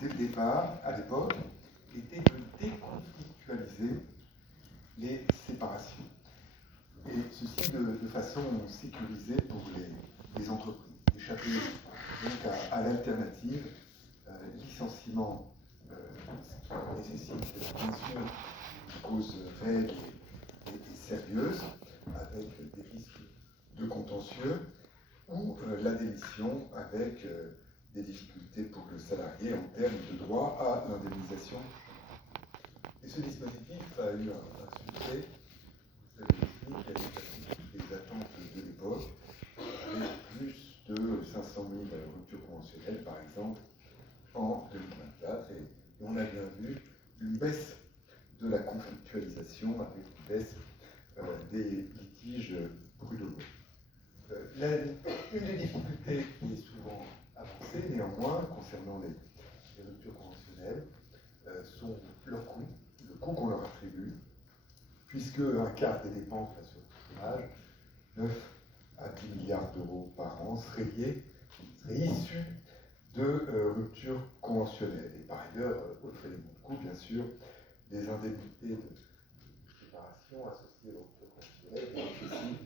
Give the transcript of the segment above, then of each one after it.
dès le départ, à l'époque, était de déconflictualiser les séparations. Et ceci de façon sécurisée pour les entreprises, d'échapper donc à l'alternative licenciement, ce qui nécessite bien sûr une cause réelle et sérieuse, avec des risques de contentieux, ou la démission avec des difficultés pour le salarié en termes de droit à l'indemnisation. Et ce dispositif a eu un succès, vous savez aussi, qui a dépassé les attentes de l'époque, avec plus de 500 000 ruptures conventionnelles, par exemple, en 2024. Et on a bien vu une baisse de la conflictualisation avec une baisse des litiges prud'homaux. Une des difficultés qui est souvent avancée, néanmoins, concernant les ruptures conventionnelles, sont leur coût, le coût qu'on leur attribue, puisque un quart des dépenses de l'assurance chômage, 9 à 10 milliards d'euros par an, seraient issus de ruptures conventionnelles. Et par ailleurs, autre élément de coût, bien sûr, des indemnités de séparation associées aux ruptures conventionnelles bénéficient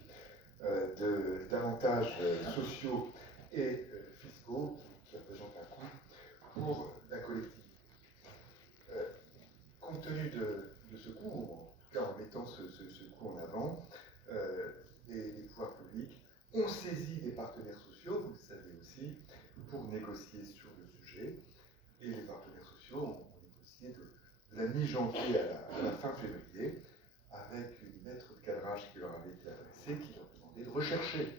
d'avantages sociaux et fiscaux qui représentent un coût pour la collectivité. Compte tenu de ce coût, ou en tout cas en mettant ce coût en avant, les pouvoirs publics ont saisi les partenaires sociaux, vous le savez aussi, pour négocier sur le sujet. Et les partenaires sociaux ont négocié de la mi-janvier à la fin février, avec une lettre de cadrage qui leur avait été adressée, qui leur demandait de rechercher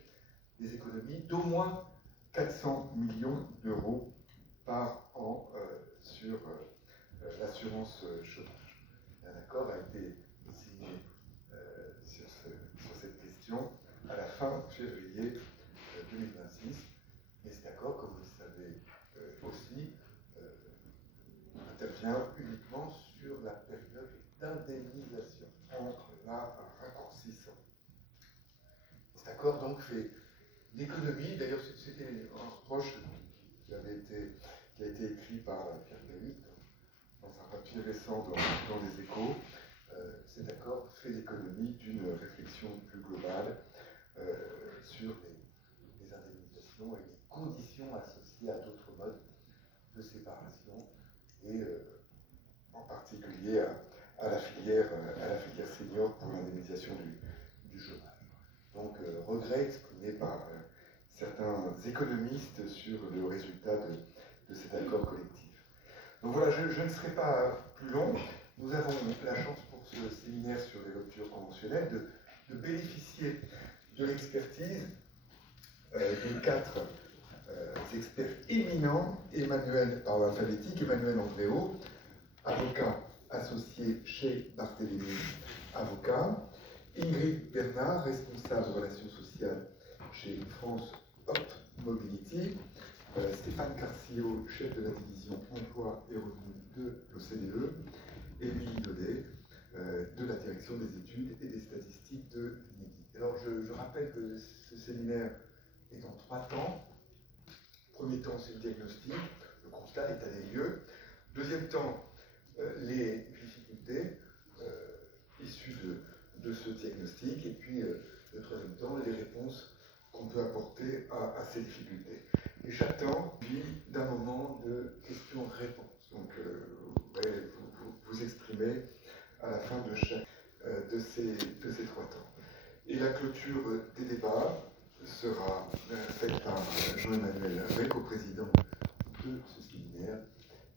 des économies d'au moins 400 millions d'euros par an sur l'assurance chômage. Un accord a été signé sur cette question à la fin février 2026. Mais cet accord, comme vous le savez aussi, intervient uniquement sur la période d'indemnisation, en la raccourcissant. Cet accord donc fait l'économie, d'ailleurs c'était un reproche qui a été écrit par Pierre David dans un papier récent dans les Échos. Cet accord fait l'économie d'une réflexion plus globale sur les indemnisations et les conditions associées à d'autres modes de séparation, et en particulier à la filière senior pour l'indemnisation du chômage. Donc, regret exprimé par certains économistes sur le résultat de cet accord collectif. Donc voilà, je ne serai pas plus long. Nous avons la chance pour ce séminaire sur les ruptures conventionnelles de bénéficier de l'expertise de 4 experts éminents. Emmanuel, par alphabétique, Emmanuel Andréau, avocat associé chez Barthélémy Avocat. Ingrid Bernard, responsable de relations sociales chez France Hop Mobility. Stéphane Carcillo, chef de la division emploi et revenus de l'OCDE. Et Émilie Daudet, de la direction des études et des statistiques de l'INEDI. Alors je rappelle que ce séminaire est en 3 temps. Premier temps, c'est le diagnostic, le constat, l'état des lieux. Deuxième temps, les difficultés issues de ce diagnostic. Et puis, le troisième temps, les réponses qu'on peut apporter à ces difficultés. Et chaque temps vit d'un moment de questions-réponses. Donc, vous exprimez à la fin de chaque de ces 3 temps. Et la clôture des débats sera faite par Jean-Emmanuel Réco, président de ce séminaire,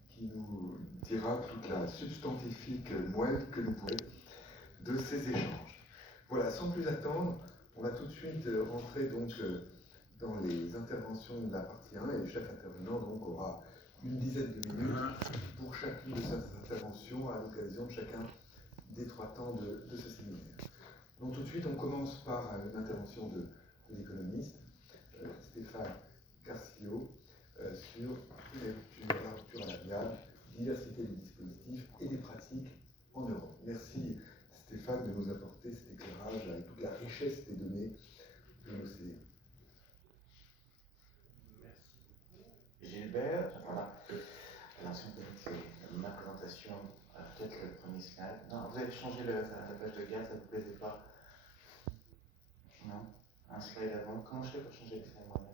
qui nous dira toute la substantifique moelle que nous pouvons de ces échanges. Voilà, sans plus attendre, on va tout de suite rentrer donc dans les interventions de la partie 1, et chaque intervenant donc aura une dizaine de minutes pour chacune de ces interventions à l'occasion de chacun des 3 temps de ce séminaire. Donc tout de suite, on commence par une intervention de l'économiste Stéphane Carcillo sur la rupture à l'amiable, diversité des dispositifs et des pratiques en Europe. Merci Stéphane de nous apporter cet éclairage avec toute la richesse des données de l'OCDE. Merci beaucoup. Gilbert, voilà. slide. Non, vous avez changé la page de garde, ça ne vous plaisait pas? Non. Un slide avant. Comment je fais pour changer les slides moi-même?